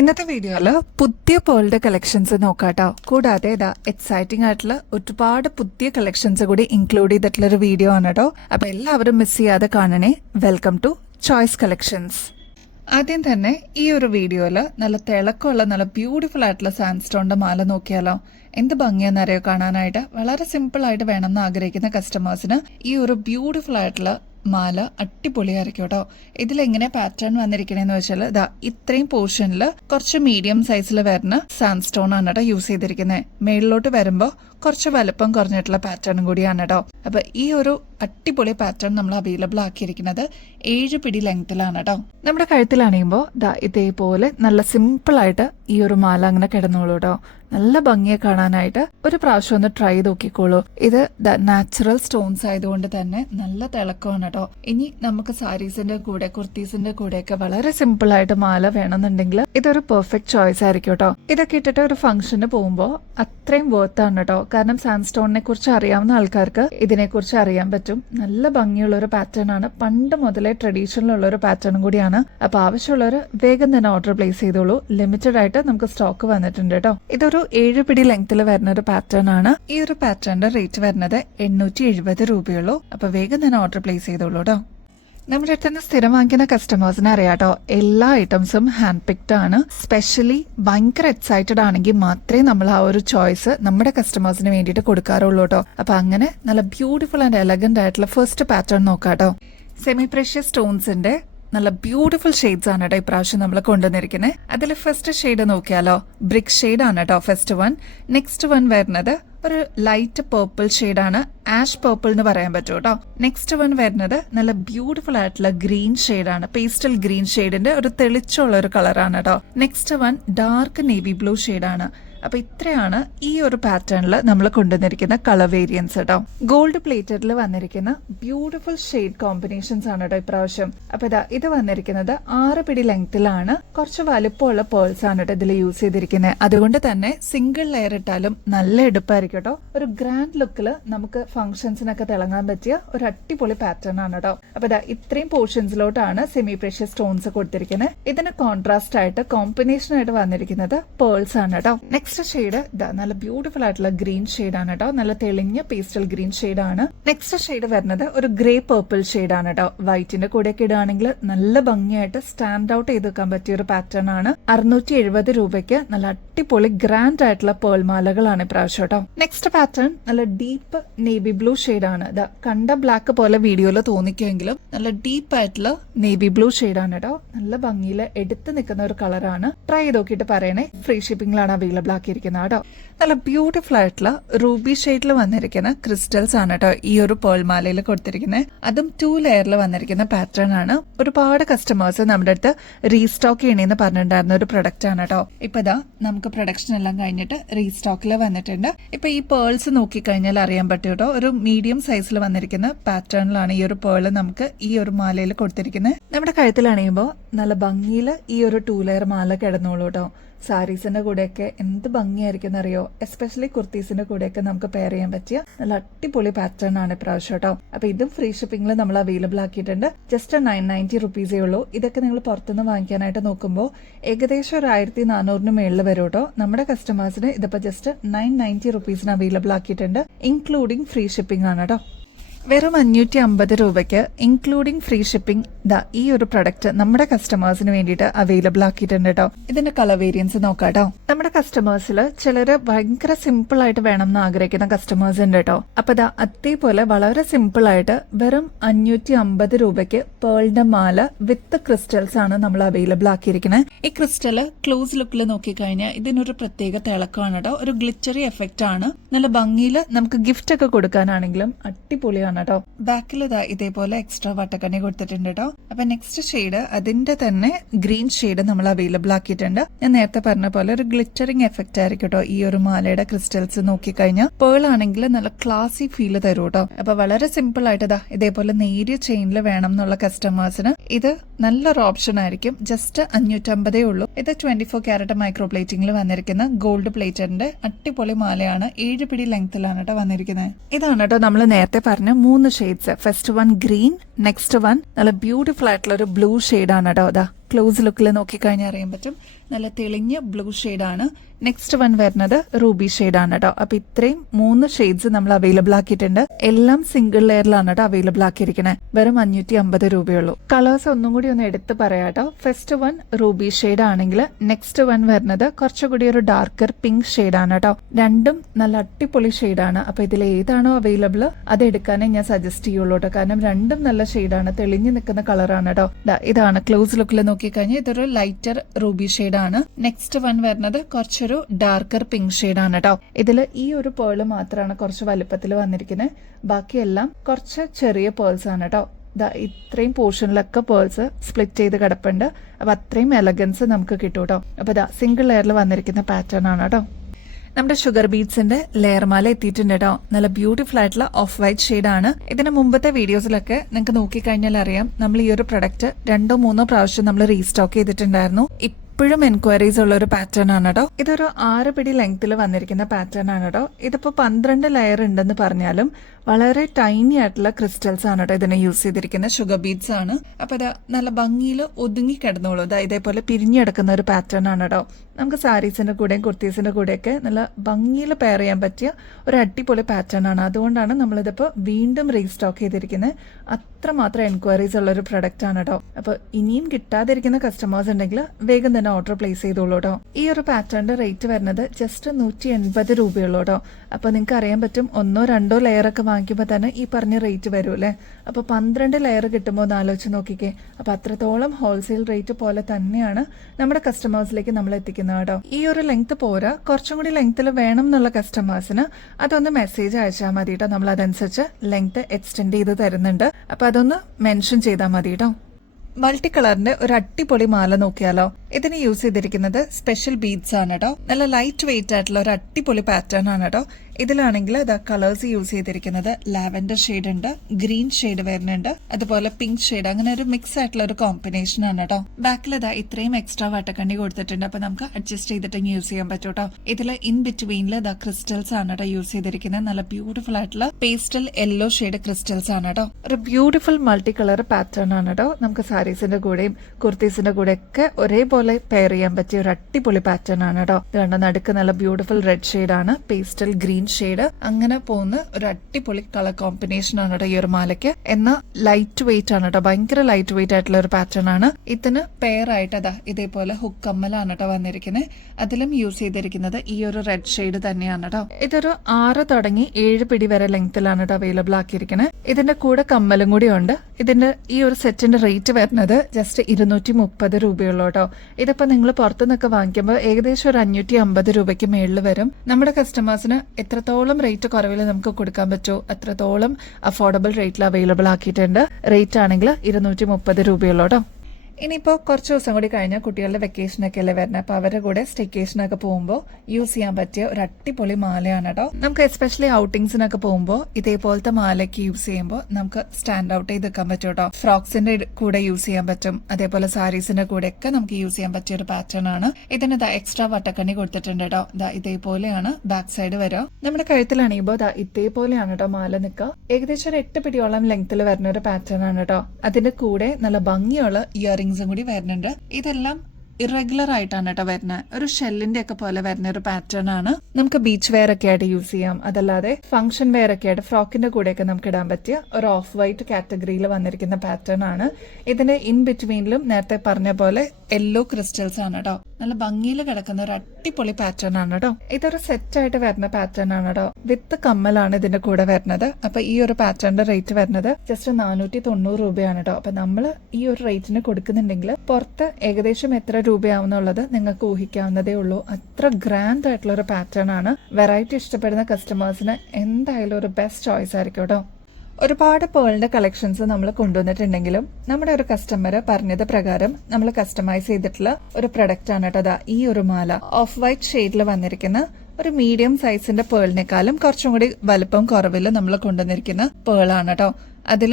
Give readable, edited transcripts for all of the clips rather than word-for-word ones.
ഇന്നത്തെ വീഡിയോയില് പുതിയ പേളുടെ കളക്ഷൻസ് നോക്കാട്ടോ. കൂടാതെ ഇതാ എക്സൈറ്റിംഗ് ആയിട്ടുള്ള ഒരുപാട് പുതിയ കളക്ഷൻസ് കൂടി ഇൻക്ലൂഡ് ചെയ്തിട്ടുള്ള ഒരു വീഡിയോ ആണ് കേട്ടോ. അപ്പൊ എല്ലാവരും മിസ് ചെയ്യാതെ കാണണേ. Welcome to choice collections. ആദ്യം തന്നെ ഈ ഒരു വീഡിയോയില് നല്ല തിളക്കമുള്ള നല്ല ബ്യൂട്ടിഫുൾ ആയിട്ടുള്ള സാൻഡ്സ്റ്റോണിന്റെ മാല നോക്കിയാലോ. എന്ത് ഭംഗിയാന്നറിയോ കാണാനായിട്ട്. വളരെ സിമ്പിൾ ആയിട്ട് വേണമെന്ന് ആഗ്രഹിക്കുന്ന കസ്റ്റമേഴ്സിന് ഈ ഒരു ബ്യൂട്ടിഫുൾ ആയിട്ടുള്ള മാല അടിപൊളിയായിരിക്കും കേട്ടോ. ഇതിലെങ്ങനെ പാറ്റേൺ വന്നിരിക്കണേന്ന് വെച്ചാൽ ഇതാ ഇത്രയും പോർഷനിൽ കുറച്ച് മീഡിയം സൈസിൽ വരുന്ന സാൻഡ്സ്റ്റോൺ ആണ് കേട്ടോ യൂസ് ചെയ്തിരിക്കുന്നത്. മേളിലോട്ട് വരുമ്പോൾ കുറച്ച് വലുപ്പം കുറഞ്ഞിട്ടുള്ള പാറ്റേണും കൂടിയാണ് കേട്ടോ. അപ്പൊ ഈ ഒരു അടിപൊളി പാറ്റേൺ നമ്മൾ അവൈലബിൾ ആക്കിയിരിക്കുന്നത് 7 പിടി ലെങ്ത്തിലാണ് കേട്ടോ. നമ്മുടെ കഴുത്തിലണിയുമ്പോൾ ദാ ഇതേപോലെ നല്ല സിമ്പിൾ ആയിട്ട് ഈ ഒരു മാല അങ്ങനെ കിടന്നോളൂ കേട്ടോ. നല്ല ഭംഗിയെ കാണാനായിട്ട് ഒരു പ്രാവശ്യം ഒന്ന് ട്രൈ നോക്കിക്കോളൂ. ഇത് നാച്ചുറൽ സ്റ്റോൺസ് ആയതുകൊണ്ട് തന്നെ നല്ല തിളക്കമാണ് കേട്ടോ. ഇനി നമുക്ക് സാരീസിന്റെ കൂടെ കുർത്തീസിന്റെ കൂടെയൊക്കെ വളരെ സിമ്പിൾ ആയിട്ട് മാല വേണമെന്നുണ്ടെങ്കിൽ ഇതൊരു പെർഫെക്റ്റ് ചോയ്സ് ആയിരിക്കും കേട്ടോ. ഇതൊക്കെ ഇട്ടിട്ട് ഒരു ഫംഗ്ഷന് പോകുമ്പോൾ അത്രയും വർത്ത് ആണ് കേട്ടോ. കാരണം സാൻഡ്സ്റ്റോണിനെ കുറിച്ച് അറിയാവുന്ന ആൾക്കാർക്ക് ഇതിനെ കുറിച്ച് അറിയാൻ പറ്റും. നല്ല ഭംഗിയുള്ള ഒരു പാറ്റേൺ ആണ്. പണ്ട് മുതലേ ട്രഡീഷണൽ ഉള്ള ഒരു പാറ്റേണും കൂടിയാണ്. അപ്പൊ ആവശ്യമുള്ളവർ വേഗം തന്നെ ഓർഡർ പ്ലേസ് ചെയ്തോളൂ. ലിമിറ്റഡ് ആയിട്ട് നമുക്ക് സ്റ്റോക്ക് വന്നിട്ടുണ്ട് കേട്ടോ. ഇതൊരു 7 പിടി ലെങ്ത്തിൽ വരുന്ന ഒരു പാറ്റേൺ ആണ്. ഈ ഒരു പാറ്റേണിന്റെ റേറ്റ് വരുന്നത് 870 രൂപയുള്ളൂ. അപ്പൊ വേഗം തന്നെ ഓർഡർ പ്ലേസ് ചെയ്തോളൂ കേട്ടോ. നമ്മുടെ അടുത്ത് നിന്ന് സ്ഥിരം വാങ്ങിക്കുന്ന കസ്റ്റമേഴ്സിനെ അറിയാട്ടോ, എല്ലാ ഐറ്റംസും ഹാൻഡ് പിക്ഡ് ആണ്. സ്പെഷ്യലി ഭയങ്കര എക്സൈറ്റഡ് ആണെങ്കിൽ മാത്രമേ നമ്മൾ ആ ഒരു ചോയ്സ് നമ്മുടെ കസ്റ്റമേഴ്സിന് വേണ്ടിയിട്ട് കൊടുക്കാറുള്ളൂ കേട്ടോ. അപ്പൊ അങ്ങനെ നല്ല ബ്യൂട്ടിഫുൾ ആൻഡ് എലഗന്റ് ആയിട്ടുള്ള ഫസ്റ്റ് പാറ്റേൺ നോക്കാട്ടോ. സെമി പ്രഷ്യസ് സ്റ്റോൺസിന്റെ നല്ല ബ്യൂട്ടിഫുൾ ഷെയ്ഡ്സ് ആണ് കേട്ടോ ഇപ്രാവശ്യം നമ്മൾ കൊണ്ടുവന്നിരിക്കുന്നത്. അതിൽ ഫസ്റ്റ് ഷെയ്ഡ് നോക്കിയാലോ, ബ്രിക്ക് ഷെയ്ഡ് ആണ് കേട്ടോ ഫസ്റ്റ് വൺ. നെക്സ്റ്റ് വൺ വരുന്നത് ഒരു ലൈറ്റ് പേർപ്പിൾ ഷെയ്ഡാണ്. ആഷ് പേർപ്പിൾ എന്ന് പറയാൻ പറ്റും കേട്ടോ. നെക്സ്റ്റ് വൺ വരുന്നത് നല്ല ബ്യൂട്ടിഫുൾ ആയിട്ടുള്ള ഗ്രീൻ ഷെയ്ഡാണ്. പേസ്റ്റൽ ഗ്രീൻ ഷെയ്ഡിന്റെ ഒരു തെളിച്ചുള്ള ഒരു കളറാണ് കേട്ടോ. Next one dark navy blue ഷെയ്ഡാണ്. അപ്പൊ ഇത്രയാണ് ഈ ഒരു പാറ്റേണിൽ നമ്മൾ കൊണ്ടുവന്നിരിക്കുന്ന കളർ വേരിയൻസ് കേട്ടോ. ഗോൾഡ് പ്ലേറ്റഡിൽ വന്നിരിക്കുന്ന ബ്യൂട്ടിഫുൾ ഷെയ്ഡ് കോമ്പിനേഷൻസ് ആണ് കേട്ടോ ഇപ്രാവശ്യം. അപ്പൊ ഇത് വന്നിരിക്കുന്നത് 6 പിടി ലെങ്ത്തിലാണ്. കുറച്ച് വലുപ്പമുള്ള പേൾസ് ആണ് കേട്ടോ ഇതിൽ യൂസ് ചെയ്തിരിക്കുന്നത്. അതുകൊണ്ട് തന്നെ സിംഗിൾ ലെയർ ഇട്ടാലും നല്ല എടുപ്പായിരിക്കും കേട്ടോ. ഒരു ഗ്രാൻഡ് ലുക്കിൽ നമുക്ക് ഫംഗ്ഷൻസിനൊക്കെ തിളങ്ങാൻ പറ്റിയ ഒരു അടിപൊളി പാറ്റേൺ ആണ് കേട്ടോ. അപ്പൊ ഇത്രയും പോർഷൻസിലോട്ടാണ് സെമി പ്രഷ്യസ് സ്റ്റോൺസ് കൊടുത്തിരിക്കുന്നത്. ഇതിന് കോൺട്രാസ്റ്റ് ആയിട്ട് കോമ്പിനേഷൻ ആയിട്ട് വന്നിരിക്കുന്നത് പേൾസ് ആണ് കേട്ടോ. നെക്സ്റ്റ് ഷെയ്ഡ് നല്ല ബ്യൂട്ടിഫുൾ ആയിട്ടുള്ള ഗ്രീൻ ഷെയ്ഡ് ആണ് കേട്ടോ. നല്ല തെളിഞ്ഞ പേസ്റ്റൽ ഗ്രീൻ ഷെയ്ഡ് ആണ്. നെക്സ്റ്റ് ഷെയ്ഡ് വരുന്നത് ഒരു ഗ്രേ പേർപ്പിൾ ഷെയ്ഡ് ആണ് കേട്ടോ. വൈറ്റിന്റെ കൂടെയൊക്കെ ഇടുകയാണെങ്കിൽ നല്ല ഭംഗിയായിട്ട് സ്റ്റാൻഡ് ഔട്ട് ചെയ്ത് വെക്കാൻ പറ്റിയ ഒരു പാറ്റേൺ ആണ്. 670 രൂപയ്ക്ക് നല്ല അടിപൊളി ഗ്രാൻഡ് ആയിട്ടുള്ള പേൾ മാലകളാണ് ഇപ്രാവശ്യം കേട്ടോ. നെക്സ്റ്റ് പാറ്റേൺ നല്ല ഡീപ്പ് നേവി ബ്ലൂ ഷെയ്ഡ് ആണ്. കണ്ട ബ്ലാക്ക് പോലെ വീഡിയോയിൽ തോന്നിക്കുമെങ്കിലും നല്ല ഡീപ്പ് ആയിട്ടുള്ള നേവി ബ്ലൂ ഷെയ്ഡ് ആണ് കേട്ടോ. നല്ല ഭംഗിയിൽ എടുത്ത് നിൽക്കുന്ന ഒരു കളറാണ്. ട്രൈ ചെയ്ത് നോക്കിയിട്ട് പറയണേ. ഫ്രീ ഷിപ്പിംഗിലാണ് അവൈലബിൾ ആക്കിയിരിക്കുന്നത് കേട്ടോ. നല്ല ബ്യൂട്ടിഫുൾ ആയിട്ടുള്ള റൂബി ഷെയ്ഡിൽ വന്നിരിക്കുന്ന ക്രിസ്റ്റൽസ് ആണ് കേട്ടോ ഈ ഒരു പേൾ മാലയിൽ കൊടുത്തിരിക്കുന്നത്. അതും 2 ലെയറിൽ വന്നിരിക്കുന്ന പാറ്റേൺ ആണ്. ഒരുപാട് കസ്റ്റമേഴ്സ് നമ്മുടെ അടുത്ത് റീസ്റ്റോക്ക് ചെയ്യണേന്ന് പറഞ്ഞിട്ടുണ്ടായിരുന്ന ഒരു പ്രൊഡക്റ്റ് ആണ് കേട്ടോ. ഇപ്പൊ നമുക്ക് പ്രൊഡക്ഷൻ എല്ലാം കഴിഞ്ഞിട്ട് റീസ്റ്റോക്കിൽ വന്നിട്ടുണ്ട്. ഇപ്പൊ ഈ പേൾസ് നോക്കിക്കഴിഞ്ഞാൽ അറിയാൻ പറ്റും കേട്ടോ. ഒരു മീഡിയം സൈസിൽ വന്നിരിക്കുന്ന പാറ്റേണിലാണ് ഈ ഒരു പേൾ നമുക്ക് ഈ ഒരു മാലയിൽ കൊടുത്തിരിക്കുന്നത്. നമ്മുടെ കഴുത്തിൽ അണിയുമ്പോൾ നല്ല ഭംഗിയിൽ ഈ ഒരു 2 ലെയർ മാല കിടന്നോളൂ കേട്ടോ. സാരീസിന്റെ കൂടെയൊക്കെ എന്ത് ഭംഗിയായിരിക്കും എന്നറിയോ. എസ്പെഷ്യലി കുർത്തീസിന്റെ കൂടെയൊക്കെ നമുക്ക് പെയർ ചെയ്യാൻ പറ്റിയ നല്ല അടിപൊളി പാറ്റേൺ ആണ് ഇപ്രാവശ്യം കേട്ടോ. അപ്പൊ ഇതും ഫ്രീ ഷിപ്പിംഗിൽ നമ്മൾ അവൈലബിൾ ആക്കിയിട്ടുണ്ട്. ജസ്റ്റ് 990 റുപ്പീസേ ഉള്ളൂ. ഇതൊക്കെ നിങ്ങൾ പുറത്തുനിന്ന് വാങ്ങിക്കാനായിട്ട് നോക്കുമ്പോൾ ഏകദേശം ഒരു 1400 മേളിൽ വരും കേട്ടോ. നമ്മുടെ കസ്റ്റമേഴ്സിന് ഇതിപ്പോ ജസ്റ്റ് 990 റുപ്പീസിന് അവൈലബിൾ ആക്കിയിട്ടുണ്ട്. ഇൻക്ലൂഡിംഗ് ഫ്രീ ഷിപ്പിംഗ് ആണ് കേട്ടോ. വെറും 550 രൂപയ്ക്ക് ഇൻക്ലൂഡിംഗ് ഫ്രീ ഷിപ്പിംഗ് ഈ ഒരു പ്രൊഡക്റ്റ് നമ്മുടെ കസ്റ്റമേഴ്സിന് വേണ്ടിയിട്ട് അവൈലബിൾ ആക്കിയിട്ടുണ്ട് കേട്ടോ. ഇതിന്റെ കളർ വേരിയൻസ് നോക്കാട്ടോ. നമ്മുടെ കസ്റ്റമേഴ്സിൽ ചിലര് ഭയങ്കര സിമ്പിൾ ആയിട്ട് വേണം എന്ന് ആഗ്രഹിക്കുന്ന കസ്റ്റമേഴ്സ് ഉണ്ട് കേട്ടോ. അപ്പൊ അതേപോലെ വളരെ സിമ്പിൾ ആയിട്ട് വെറും 550 രൂപയ്ക്ക് പേളിന്റെ മാല വിത്ത് ക്രിസ്റ്റൽസ് ആണ് നമ്മൾ അവൈലബിൾ ആക്കിയിരിക്കുന്നത്. ഈ ക്രിസ്റ്റല് ക്ലോസ് ലുക്കിൽ നോക്കിക്കഴിഞ്ഞാൽ ഇതിനൊരു പ്രത്യേക തിളക്കമാണ് കേട്ടോ. ഒരു ഗ്ലിറ്ററി എഫക്റ്റ് ആണ്. നല്ല ഭംഗിയിൽ നമുക്ക് ഗിഫ്റ്റ് ഒക്കെ കൊടുക്കാനാണെങ്കിലും അടിപൊളിയാണ് കേട്ടോ. ബാക്കിൽ ഇതേപോലെ എക്സ്ട്രാ വട്ടക്കണ്ണി കൊടുത്തിട്ടുണ്ട് കേട്ടോ. അപ്പൊ നെക്സ്റ്റ് ഷെയ്ഡ് അതിന്റെ തന്നെ ഗ്രീൻ ഷെയ്ഡ് നമ്മൾ അവൈലബിൾ ആക്കിയിട്ടുണ്ട്. ഞാൻ നേരത്തെ പറഞ്ഞ പോലെ ഒരു ഗ്ലിറ്ററിംഗ് എഫക്റ്റ് ആയിരിക്കും കേട്ടോ ഈ ഒരു മാലയുടെ ക്രിസ്റ്റൽസ് നോക്കിക്കഴിഞ്ഞാൽ. പേൾ ആണെങ്കിൽ നല്ല ക്ലാസി ഫീൽ തരും കേട്ടോ. അപ്പൊ വളരെ സിമ്പിൾ ആയിട്ട് ഇതേപോലെ നേരിയ ചെയിനിൽ വേണം എന്നുള്ള കസ്റ്റമേഴ്സിന് ഇത് നല്ലൊരു ഓപ്ഷൻ ആയിരിക്കും. ജസ്റ്റ് 550 ഉള്ളൂ. ഇത് 24 ക്യാരറ്റ് മൈക്രോ പ്ലേറ്റിംഗിൽ വന്നിരിക്കുന്ന ഗോൾഡ് പ്ലേറ്റഡിന്റെ അടിപൊളി മാലയാണ്. 7 പിടി ലെങ്ത്തിലാണ് കേട്ടോ വന്നിരിക്കുന്നത്. ഇതാണ് കേട്ടോ നമ്മൾ നേരത്തെ പറഞ്ഞ 3 shades. First one green, next one നല്ല ബ്യൂട്ടിഫുൾ ആയിട്ടുള്ള ഒരു ബ്ലൂ ഷെയ്ഡാണ് കേട്ടോ. ക്ലോസ് ലുക്കിൽ നോക്കിക്കഴിഞ്ഞാൽ അറിയാൻ പറ്റും. നല്ല തെളിഞ്ഞ ബ്ലൂ ഷെയ്ഡാണ്. നെക്സ്റ്റ് വൺ വരുന്നത് റൂബി ഷെയ്ഡാണ് കേട്ടോ. അപ്പൊ ഇത്രയും 3 ഷെയ്ഡ്സ് നമ്മൾ അവൈലബിൾ ആക്കിയിട്ടുണ്ട്. എല്ലാം സിംഗിൾ ലെയറിലാണ് കേട്ടോ അവൈലബിൾ ആക്കിയിരിക്കുന്നത്. വെറും 550 രൂപയുള്ളൂ. കളേഴ്സ് ഒന്നും കൂടി ഒന്ന് എടുത്ത് പറയാട്ടോ. ഫസ്റ്റ് വൺ റൂബി ഷെയ്ഡ് ആണെങ്കിൽ നെക്സ്റ്റ് വൺ വരുന്നത് കുറച്ചുകൂടി ഒരു ഡാർക്കർ പിങ്ക് ഷെയ്ഡാണ് കേട്ടോ. രണ്ടും നല്ല അടിപൊളി ഷെയ്ഡാണ്. അപ്പൊ ഇതിൽ ഏതാണോ അവൈലബിൾ അത് എടുക്കാനേ ഞാൻ സജസ്റ്റ് ചെയ്യുള്ളൂ കേട്ടോ. കാരണം രണ്ടും നല്ല ഷെയ്ഡാണ്, തെളിഞ്ഞു നിൽക്കുന്ന കളറാണ് കേട്ടോ. ഇതാണ് ക്ലോസ് ലുക്കിൽ നോക്കിക്കഴിഞ്ഞാൽ ഇതൊരു ലൈറ്റർ റൂബി ഷെയ്ഡാണ്. നെക്സ്റ്റ് വൺ വരുന്നത് കുറച്ചൊരു ഡാർക്കർ പിങ്ക് ഷെയ്ഡാണ് കേട്ടോ. ഇതിൽ ഈ ഒരു പേള് മാത്രമാണ് കുറച്ച് വലുപ്പത്തിൽ വന്നിരിക്കുന്നത്. ബാക്കിയെല്ലാം കുറച്ച് ചെറിയ പേൾസ് ആണ് കേട്ടോ. ഇത്രയും പോർഷനിലൊക്കെ പേൾസ് സ്പ്ലിറ്റ് ചെയ്ത് കിടപ്പുണ്ട്. അപ്പൊ അത്രയും എലഗൻസ് നമുക്ക് കിട്ടും കേട്ടോ. അപ്പൊ സിംഗിൾ ലെയറിൽ വന്നിരിക്കുന്ന പാറ്റേൺ ആണ് കേട്ടോ. നമ്മുടെ ഷുഗർ ബീഡ്സിന്റെ ലെയർ മാല എത്തിയിട്ടുണ്ട് കേട്ടോ. നല്ല ബ്യൂട്ടിഫുൾ ആയിട്ടുള്ള ഓഫ് വൈറ്റ് ഷെയ്ഡാണ്. ഇതിന് മുമ്പത്തെ വീഡിയോസിലൊക്കെ നിങ്ങൾക്ക് നോക്കിക്കഴിഞ്ഞാൽ അറിയാം, നമ്മൾ ഈ ഒരു പ്രൊഡക്റ്റ് 2-3 പ്രാവശ്യം നമ്മൾ റീസ്റ്റോക്ക് ചെയ്തിട്ടുണ്ടായിരുന്നു. ഇപ്പോഴും എൻക്വയറീസ് ഉള്ള ഒരു പാറ്റേൺ ആണ് കേട്ടോ. ഇതൊരു 6 പിടി ലെങ്ത്തിൽ വന്നിരിക്കുന്ന പാറ്റേൺ ആണ് കേട്ടോ. ഇതിപ്പോ 12 ലെയർ ഉണ്ടെന്ന് പറഞ്ഞാലും വളരെ ടൈനി ആയിട്ടുള്ള ക്രിസ്റ്റൽസ് ആണ് കേട്ടോ ഇതിനെ യൂസ് ചെയ്തിരിക്കുന്ന ഷുഗർ ബീഡ്സ് ആണ്. അപ്പൊ ഇത് നല്ല ഭംഗിയിൽ ഒതുങ്ങി കിടന്നോളൂ. ഇതേപോലെ പിരിഞ്ഞെടുക്കുന്ന ഒരു പാറ്റേൺ ആണ് കേട്ടോ. നമുക്ക് സാരീസിന്റെ കൂടെയും കുർത്തീസിന്റെ കൂടെയൊക്കെ നല്ല ഭംഗിയിൽ പെയർ ചെയ്യാൻ പറ്റിയ ഒരു അടിപൊളി പാറ്റേൺ ആണ്. അതുകൊണ്ടാണ് നമ്മളിതിപ്പോ വീണ്ടും റീസ്റ്റോക്ക് ചെയ്തിരിക്കുന്നത്. അത്രമാത്രം എൻക്വയറീസ് ഉള്ള ഒരു പ്രൊഡക്റ്റ് ആണ് കേട്ടോ. അപ്പൊ ഇനിയും കിട്ടാതിരിക്കുന്ന കസ്റ്റമേഴ്സ് ഉണ്ടെങ്കിൽ വേഗം തന്നെ ഓർഡർ പ്ലേസ് ചെയ്തോളൂ കേട്ടോ. ഈ ഒരു പാറ്റേണിന്റെ റേറ്റ് വരുന്നത് ജസ്റ്റ് 180 രൂപയുള്ളൂ കേട്ടോ. അപ്പൊ നിങ്ങൾക്ക് അറിയാൻ പറ്റും, 1-2 ലെയർ ഒക്കെ വാങ്ങിക്കുമ്പോൾ തന്നെ ഈ പറഞ്ഞ റേറ്റ് വരൂല്ലേ. അപ്പൊ 12 ലെയർ കിട്ടുമ്പോൾ ഒന്ന് ആലോചിച്ച് നോക്കിക്കേ. അപ്പൊ അത്രത്തോളം ഹോൾസെയിൽ റേറ്റ് പോലെ തന്നെയാണ് നമ്മുടെ കസ്റ്റമേഴ്സിലേക്ക് നമ്മൾ എത്തിക്കുന്നത് കേട്ടോ. ഈ ഒരു ലെങ്ത് പോരാ, കുറച്ചും കൂടി ലെങ്ത്തിൽ വേണം എന്നുള്ള കസ്റ്റമേഴ്സിന് അതൊന്ന് മെസ്സേജ് അയച്ചാൽ മതി കേട്ടോ. നമ്മൾ അതനുസരിച്ച് ലെങ്ത് എക്സ്റ്റെൻഡ് ചെയ്ത് തരുന്നുണ്ട്. അപ്പൊ അതൊന്ന് മെൻഷൻ ചെയ്താൽ മതി കേട്ടോ. മൾട്ടി കളറിന്റെ ഒരു അടിപൊളി മാല നോക്കിയാലോ. ഇതിന് യൂസ് ചെയ്തിരിക്കുന്നത് സ്പെഷ്യൽ ബീഡ്സ് ആണ് കേട്ടോ. നല്ല ലൈറ്റ് വെയിറ്റ് ആയിട്ടുള്ള ഒരു അടിപൊളി പാറ്റേൺ ആണ് കേട്ടോ. ഇതിലാണെങ്കിൽ കളേഴ്സ് യൂസ് ചെയ്തിരിക്കുന്നത് ലാവൻഡർ ഷെയ്ഡ് ഉണ്ട്, ഗ്രീൻ ഷെയ്ഡ് വരുന്നുണ്ട്, അതുപോലെ പിങ്ക് ഷെയ്ഡ്. അങ്ങനെ ഒരു മിക്സ് ആയിട്ടുള്ള ഒരു കോമ്പിനേഷൻ ആണ് കേട്ടോ. ബാക്കിൽ ഇത്രയും എക്സ്ട്രാ വട്ടക്കണ്ണി കൊടുത്തിട്ടുണ്ട്. അപ്പൊ നമുക്ക് അഡ്ജസ്റ്റ് ചെയ്തിട്ട് യൂസ് ചെയ്യാൻ പറ്റും കേട്ടോ. ഇതിൽ ഇൻ ബിറ്റ്വീനിൽ ക്രിസ്റ്റൽസ് ആണ് കേട്ടോ യൂസ് ചെയ്തിരിക്കുന്നത്. നല്ല ബ്യൂട്ടിഫുൾ ആയിട്ടുള്ള പേസ്റ്റൽ യെല്ലോ ഷെയ്ഡ് ക്രിസ്റ്റൽസ് ആണ് കേട്ടോ. ഒരു ബ്യൂട്ടിഫുൾ മൾട്ടി കളർ പാറ്റേൺ ആണ് കേട്ടോ. നമുക്ക് സാരീസിന്റെ കൂടെയും കുർത്തീസിന്റെ കൂടെ ഒക്കെ ഒരേപോലെ പെയർ ചെയ്യാൻ പറ്റിയ ഒരു അടിപൊളി പാറ്റേൺ ആണ് കേട്ടോ. ഇത് നടുക്ക് നല്ല ബ്യൂട്ടിഫുൾ റെഡ് ഷെയ്ഡ് ആണ്, പേസ്റ്റൽ ഗ്രീൻ ഷെയ്ഡ്, അങ്ങനെ പോകുന്ന ഒരു അടിപൊളി കളർ കോമ്പിനേഷൻ ആണ് കേട്ടോ ഈ ഒരു മാലയ്ക്ക്. എന്നാൽ ലൈറ്റ് വെയിറ്റ് ആണ് കേട്ടോ, ഭയങ്കര ലൈറ്റ് വെയിറ്റ് ആയിട്ടുള്ള ഒരു പാറ്റേൺ ആണ്. ഇതിന് പെയർ ആയിട്ട് ഇതേപോലെ ഹുക്ക് കമ്മലാണ് കേട്ടോ വന്നിരിക്കുന്നത്. അതിലും യൂസ് ചെയ്തിരിക്കുന്നത് ഈ ഒരു റെഡ് ഷെയ്ഡ് തന്നെയാണ് കേട്ടോ. ഇതൊരു 6 തുടങ്ങി 7 പിടി വരെ ലെങ്ത്തിലാണ് കേട്ടോ അവൈലബിൾ ആക്കിയിരിക്കുന്നത്. ഇതിന്റെ കൂടെ കമ്മലും കൂടി ഉണ്ട്. ഇതിന്റെ ഈ ഒരു സെറ്റിന്റെ റേറ്റ് വരുന്നത് ജസ്റ്റ് 230 രൂപയുള്ളൂ കേട്ടോ. ഇതിപ്പോ നിങ്ങൾ പുറത്തുനിന്നൊക്കെ വാങ്ങിക്കുമ്പോൾ ഏകദേശം ഒരു 550 രൂപയ്ക്ക് മേളിൽ വരും. നമ്മുടെ കസ്റ്റമേഴ്സിന് എത്രത്തോളം റേറ്റ് കുറവിൽ നമുക്ക് കൊടുക്കാൻ പറ്റുമോ അത്രത്തോളം അഫോർഡബിൾ റേറ്റിൽ അവൈലബിൾ ആക്കിയിട്ടുണ്ട്. റേറ്റ് ആണെങ്കിൽ 230 രൂപയുള്ളൂ കേട്ടോ. ഇനിയിപ്പോൾ കുറച്ച് ദിവസം കൂടി കഴിഞ്ഞാൽ കുട്ടികളുടെ വെക്കേഷനൊക്കെ അല്ലേ വരുന്നത്. അപ്പോൾ അവരുടെ കൂടെ സ്റ്റേക്കേഷനൊക്കെ പോകുമ്പോൾ യൂസ് ചെയ്യാൻ പറ്റിയ ഒരു അടിപൊളി മാലയാണ് കേട്ടോ. നമുക്ക് എസ്പെഷ്യലി ഔട്ടിങ്സിനൊക്കെ പോകുമ്പോൾ ഇതേപോലത്തെ മാലയ്ക്ക് യൂസ് ചെയ്യുമ്പോൾ നമുക്ക് സ്റ്റാൻഡ് ഔട്ട് ചെയ്ത് നിൽക്കാൻ പറ്റും കേട്ടോ. ഫ്രോക്സിന്റെ കൂടെ യൂസ് ചെയ്യാൻ പറ്റും, അതേപോലെ സാരീസിന്റെ കൂടെ ഒക്കെ നമുക്ക് യൂസ് ചെയ്യാൻ പറ്റിയ ഒരു പാറ്റേൺ ആണ്. ഇതിന് എക്സ്ട്രാ വട്ടക്കണ്ണി കൊടുത്തിട്ടുണ്ട് കേട്ടോ. ഇതേപോലെയാണ് ബാക്ക് സൈഡ് വരിക. നമ്മുടെ കഴുത്തിലാണിയുമ്പോൾ ഇതേപോലെയാണ് കേട്ടോ മാല നിൽക്കുക. ഏകദേശം ഒരു 8 പിടിയോളം ലെങ്ത്തിൽ വരുന്ന ഒരു പാറ്റേൺ ആണ് കേട്ടോ. അതിന്റെ കൂടെ നല്ല ഭംഗിയുള്ള ഇയറിംഗ്സും കൂടി വരുന്നുണ്ട്. ഇതെല്ലാം ഇറഗുലർ ആയിട്ടാണ് കേട്ടോ വരുന്നത്. ഒരു ഷെല്ലിന്റെ ഒക്കെ പോലെ വരുന്ന ഒരു പാറ്റേൺ ആണ്. നമുക്ക് ബീച്ച് വെയർ ഒക്കെ ആയിട്ട് യൂസ് ചെയ്യാം. അതല്ലാതെ ഫംഗ്ഷൻ വെയർ ഒക്കെ ആയിട്ട് ഫ്രോക്കിന്റെ കൂടെയൊക്കെ നമുക്ക് ഇടാൻ പറ്റിയ ഒരു ഓഫ് വൈറ്റ് കാറ്റഗറിയിൽ വന്നിരിക്കുന്ന പാറ്റേൺ ആണ്. ഇതിന്റെ ഇൻ ബിറ്റ്വീനിലും നേരത്തെ പറഞ്ഞ പോലെ യെല്ലോ ക്രിസ്റ്റൽസ് ആണ് കേട്ടോ. നല്ല ഭംഗിയിൽ കിടക്കുന്ന ഒരു അടിപൊളി പാറ്റേൺ ആണ് കേട്ടോ. ഇതൊരു സെറ്റ് ആയിട്ട് വരുന്ന പാറ്റേൺ ആണ് കേട്ടോ. വിത്ത് കമ്മലാണ് ഇതിന്റെ കൂടെ വരുന്നത്. അപ്പൊ ഈ ഒരു പാറ്റേണിന്റെ റേറ്റ് വരുന്നത് ജസ്റ്റ് 490 രൂപയാണ് കേട്ടോ. അപ്പൊ നമ്മൾ ഈ ഒരു റേറ്റിന് കൊടുക്കുന്നുണ്ടെങ്കിൽ പുറത്ത് ഏകദേശം എത്ര രൂപയാവുന്നുള്ളത് നിങ്ങൾക്ക് ഊഹിക്കാവുന്നതേ ഉള്ളൂ. അത്ര ഗ്രാൻഡ് ആയിട്ടുള്ള ഒരു പാറ്റേൺ ആണ്. വെറൈറ്റി ഇഷ്ടപ്പെടുന്ന കസ്റ്റമേഴ്സിന് എന്തായാലും ഒരു ബെസ്റ്റ് ചോയ്സ് ആയിരിക്കും കേട്ടോ. ഒരുപാട് പേളിന്റെ കളക്ഷൻസ് നമ്മൾ കൊണ്ടുവന്നിട്ടുണ്ടെങ്കിലും നമ്മുടെ ഒരു കസ്റ്റമർ പറഞ്ഞത് പ്രകാരം നമ്മൾ കസ്റ്റമൈസ് ചെയ്തിട്ടുള്ള ഒരു പ്രൊഡക്റ്റ് ആണ് കേട്ടോ ഈ ഒരു മാല. ഓഫ് വൈറ്റ് ഷെയ്ഡിൽ വന്നിരിക്കുന്ന ഒരു മീഡിയം സൈസിന്റെ പേളിനേക്കാളും കുറച്ചും കൂടി വലുപ്പം കുറവിൽ നമ്മൾ കൊണ്ടുവന്നിരിക്കുന്ന പേളാണ് കേട്ടോ. അതിൽ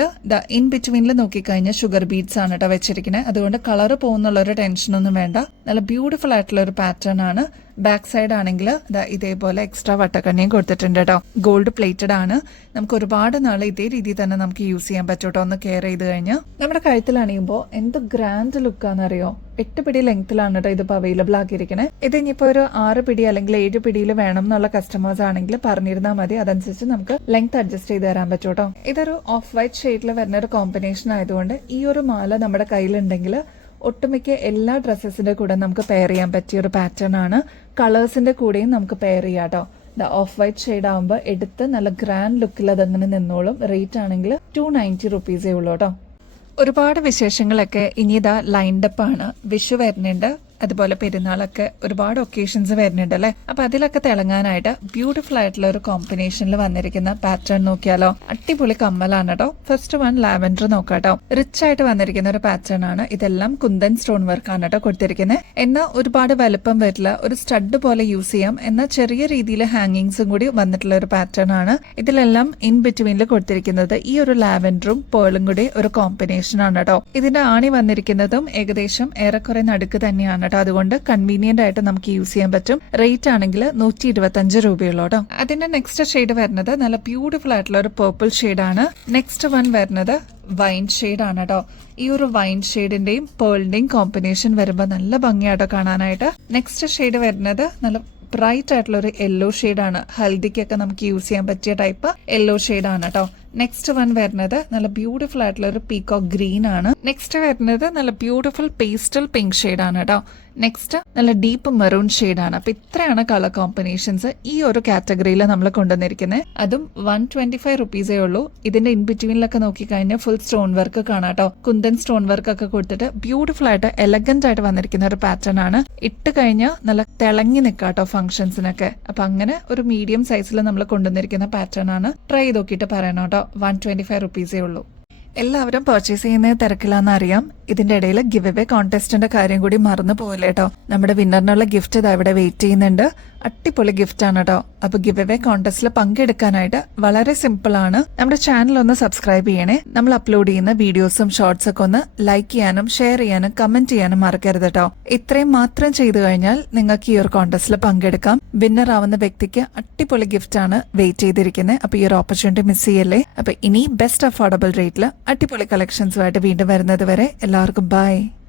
ഇൻ ബിറ്റ്വീനിൽ നോക്കിക്കഴിഞ്ഞാൽ ഷുഗർ ബീഡ്സ് ആണ് കേട്ടോ വെച്ചിരിക്കുന്നത്. അതുകൊണ്ട് കളർ പോകുന്നുള്ളൊരു ടെൻഷനൊന്നും വേണ്ട. നല്ല ബ്യൂട്ടിഫുൾ ആയിട്ടുള്ള ഒരു പാറ്റേൺ ആണ്. ബാക്ക് സൈഡ് ആണെങ്കിൽ ഇതേപോലെ എക്സ്ട്രാ വട്ടക്കണ്ണിയും കൊടുത്തിട്ടുണ്ട് കേട്ടോ. ഗോൾഡ് പ്ലേറ്റഡ് ആണ്. നമുക്ക് ഒരുപാട് നാൾ ഇതേ രീതിയിൽ തന്നെ നമുക്ക് യൂസ് ചെയ്യാൻ പറ്റും കേട്ടോ, ഒന്ന് കെയർ ചെയ്ത് കഴിഞ്ഞാൽ. നമ്മുടെ കഴുത്തിൽ അണിയുമ്പോൾ എന്ത് ഗ്രാൻഡ് ലുക്കാണെന്നറിയോ. 8 പിടി ലെങ്ത്തിലാണ് കേട്ടോ ഇതിപ്പോൾ അവൈലബിൾ ആക്കിയിരിക്കുന്നത്. ഇത് ഇനിയിപ്പോൾ ഒരു 6 പിടി അല്ലെങ്കിൽ 7 പിടിയിൽ വേണം എന്നുള്ള കസ്റ്റമേഴ്സ് ആണെങ്കിൽ പറഞ്ഞിരുന്നാൽ മതി. അതനുസരിച്ച് നമുക്ക് ലെങ്ത് അഡ്ജസ്റ്റ് ചെയ്ത് തരാൻ പറ്റും കേട്ടോ. ഇതൊരു ഓഫ് വൈറ്റ് ഷെയ്ഡിൽ വരുന്ന ഒരു കോമ്പിനേഷൻ ആയതുകൊണ്ട് ഈ ഒരു മാല നമ്മുടെ കയ്യിലുണ്ടെങ്കിൽ ഒട്ടുമിക്ക എല്ലാ ഡ്രസ്സസിന്റെ കൂടെ നമുക്ക് പെയർ ചെയ്യാൻ പറ്റിയ ഒരു പാറ്റേൺ ആണ്. കളേഴ്സിന്റെ കൂടെയും നമുക്ക് പെയർ ചെയ്യാം കേട്ടോ. ഓഫ് വൈറ്റ് ഷെയ്ഡ് ആകുമ്പോൾ എടുത്ത് നല്ല ഗ്രാൻഡ് ലുക്കിൽ അതങ്ങനെ നിന്നോളും. റേറ്റ് ആണെങ്കിൽ 290 റുപ്പീസേ ഉള്ളൂ കേട്ടോ. ഒരുപാട് വിശേഷങ്ങളൊക്കെ ഇനി ലൈൻഡപ്പ് ആണ്. വിഷു വരുന്നുണ്ട്, അതുപോലെ പെരുന്നാളൊക്കെ ഒരുപാട് ഒക്കേഷൻസ് വരുന്നുണ്ട് അല്ലേ. അപ്പൊ അതിലൊക്കെ തിളങ്ങാനായിട്ട് ബ്യൂട്ടിഫുൾ ആയിട്ടുള്ള ഒരു കോമ്പിനേഷനിൽ വന്നിരിക്കുന്ന പാറ്റേൺ നോക്കിയാലോ. അടിപൊളി കമ്മലാണ് കേട്ടോ. ഫസ്റ്റ് വൺ ലാവൻഡർ നോക്കാട്ടോ. റിച്ച് ആയിട്ട് വന്നിരിക്കുന്ന ഒരു പാറ്റേൺ ആണ്. ഇതെല്ലാം കുന്തൻ സ്റ്റോൺ വർക്ക് ആണ് കേട്ടോ കൊടുത്തിരിക്കുന്നത്. എന്നാൽ ഒരുപാട് വലുപ്പം വരില്ല, ഒരു സ്റ്റഡ് പോലെ യൂസ് ചെയ്യാം. എന്നാൽ ചെറിയ രീതിയിൽ ഹാങ്ങിങ്സും കൂടി വന്നിട്ടുള്ള ഒരു പാറ്റേൺ ആണ്. ഇതിലെല്ലാം ഇൻ ബിറ്റ്വീനിൽ കൊടുത്തിരിക്കുന്നത് ഈ ഒരു ലാവൻഡറും പേളും കൂടി ഒരു കോമ്പിനേഷൻ ആണ് കേട്ടോ. ഇതിന്റെ ആണി വന്നിരിക്കുന്നതും ഏകദേശം ഏറെക്കുറെ നടുക്ക് തന്നെയാണ്. അതുകൊണ്ട് കൺവീനിയന്റ് ആയിട്ട് നമുക്ക് യൂസ് ചെയ്യാൻ പറ്റും. റേറ്റ് ആണെങ്കിൽ 125 രൂപയുള്ളൂ കേട്ടോ. അതിന്റെ നെക്സ്റ്റ് ഷെയ്ഡ് വരുന്നത് നല്ല ബ്യൂട്ടിഫുൾ ആയിട്ടുള്ള ഒരു പേർപ്പിൾ ഷെയ്ഡാണ്. നെക്സ്റ്റ് വൺ വരുന്നത് വൈൻ ഷെയ്ഡ് ആണ് കേട്ടോ. ഈ ഒരു വൈൻ ഷെയ്ഡിന്റെയും പേളിന്റെയും കോമ്പിനേഷൻ വരുമ്പോൾ നല്ല ഭംഗിയാട്ടോ കാണാനായിട്ട്. നെക്സ്റ്റ് ഷെയ്ഡ് വരുന്നത് നല്ല ബ്രൈറ്റ് ആയിട്ടുള്ള ഒരു യെല്ലോ ഷെയ്ഡാണ്. ഹൽദിക്കൊക്കെ നമുക്ക് യൂസ് ചെയ്യാൻ പറ്റിയ ടൈപ്പ് യെല്ലോ ഷെയ്ഡാണ് കേട്ടോ. നെക്സ്റ്റ് വൺ വരുന്നത് നല്ല ബ്യൂട്ടിഫുൾ ആയിട്ടുള്ള ഒരു പീകോക്ക് ഗ്രീൻ ആണ്. നെക്സ്റ്റ് വരുന്നത് നല്ല ബ്യൂട്ടിഫുൾ പേസ്റ്റൽ പിങ്ക് ഷെയ്ഡ് ആണ് കേട്ടോ. നെക്സ്റ്റ് നല്ല ഡീപ്പ് മെറൂൺ ഷെയ്ഡ് ആണ്. അപ്പൊ ഇത്രയാണ് കളർ കോമ്പിനേഷൻസ് ഈ ഒരു കാറ്റഗറിയിൽ നമ്മൾ കൊണ്ടുവന്നിരിക്കുന്നത്. അതും 125 റുപ്പീസേ ഉള്ളൂ. ഇതിന്റെ ഇൻ ബിറ്റ്വീനിലൊക്കെ നോക്കിക്കഴിഞ്ഞാൽ ഫുൾ സ്റ്റോൺ വർക്ക് കാണാം കേട്ടോ. കുന്തൻ സ്റ്റോൺ വർക്ക് ഒക്കെ കൊടുത്തിട്ട് ബ്യൂട്ടിഫുൾ ആയിട്ട് എലഗന്റ് ആയിട്ട് വന്നിരിക്കുന്ന ഒരു പാറ്റേൺ ആണ്. ഇട്ട് കഴിഞ്ഞാൽ നല്ല തിളങ്ങി നിൽക്കാട്ടോ ഫംഗ്ഷൻസിനൊക്കെ. അപ്പൊ അങ്ങനെ ഒരു മീഡിയം സൈസിൽ നമ്മൾ കൊണ്ടുവന്നിരിക്കുന്ന പാറ്റേൺ ആണ്. ട്രൈ ചെയ്ത് നോക്കിയിട്ട് പറയണം കേട്ടോ. 125 റുപ്പീസേ ഉള്ളൂ. എല്ലാവരും പർച്ചേസ് ചെയ്യുന്നത് തിരക്കില്ലാന്ന് അറിയാം. ഇതിന്റെ ഇടയിൽ ഗിവ് അവേ കോൺടെസ്റ്റിന്റെ കാര്യം കൂടി മറന്നു പോകില്ല കേട്ടോ. നമ്മുടെ വിന്നറിനുള്ള ഗിഫ്റ്റ് ഇതാ ഇവിടെ വെയിറ്റ് ചെയ്യുന്നുണ്ട്. അടിപൊളി ഗിഫ്റ്റ് ആണ് കേട്ടോ. അപ്പൊ ഗിവ് അവേ കോൺടെസ്റ്റിൽ പങ്കെടുക്കാനായിട്ട് വളരെ സിമ്പിൾ ആണ്. നമ്മുടെ ചാനൽ ഒന്ന് സബ്സ്ക്രൈബ് ചെയ്യണേ. നമ്മൾ അപ്ലോഡ് ചെയ്യുന്ന വീഡിയോസും ഷോർട്സ് ഒക്കെ ഒന്ന് ലൈക്ക് ചെയ്യാനും ഷെയർ ചെയ്യാനും കമന്റ് ചെയ്യാനും മറക്കരുത് കേട്ടോ. ഇത്രയും മാത്രം ചെയ്തു കഴിഞ്ഞാൽ നിങ്ങൾക്ക് ഈ ഒരു കോൺടെസ്റ്റിൽ പങ്കെടുക്കാം. വിന്നർ ആവുന്ന വ്യക്തിക്ക് അടിപൊളി ഗിഫ്റ്റ് ആണ് വെയിറ്റ് ചെയ്തിരിക്കുന്നത്. അപ്പൊ ഈ ഒരു ഓപ്പർച്യൂണിറ്റി മിസ് ചെയ്യല്ലേ. അപ്പൊ ഇനി ബെസ്റ്റ് അഫോർഡബിൾ റേറ്റിൽ അടിപൊളി കളക്ഷൻസുമായിട്ട് വീണ്ടും വരുന്നത് വരെ എല്ലാവർക്കും ബൈ.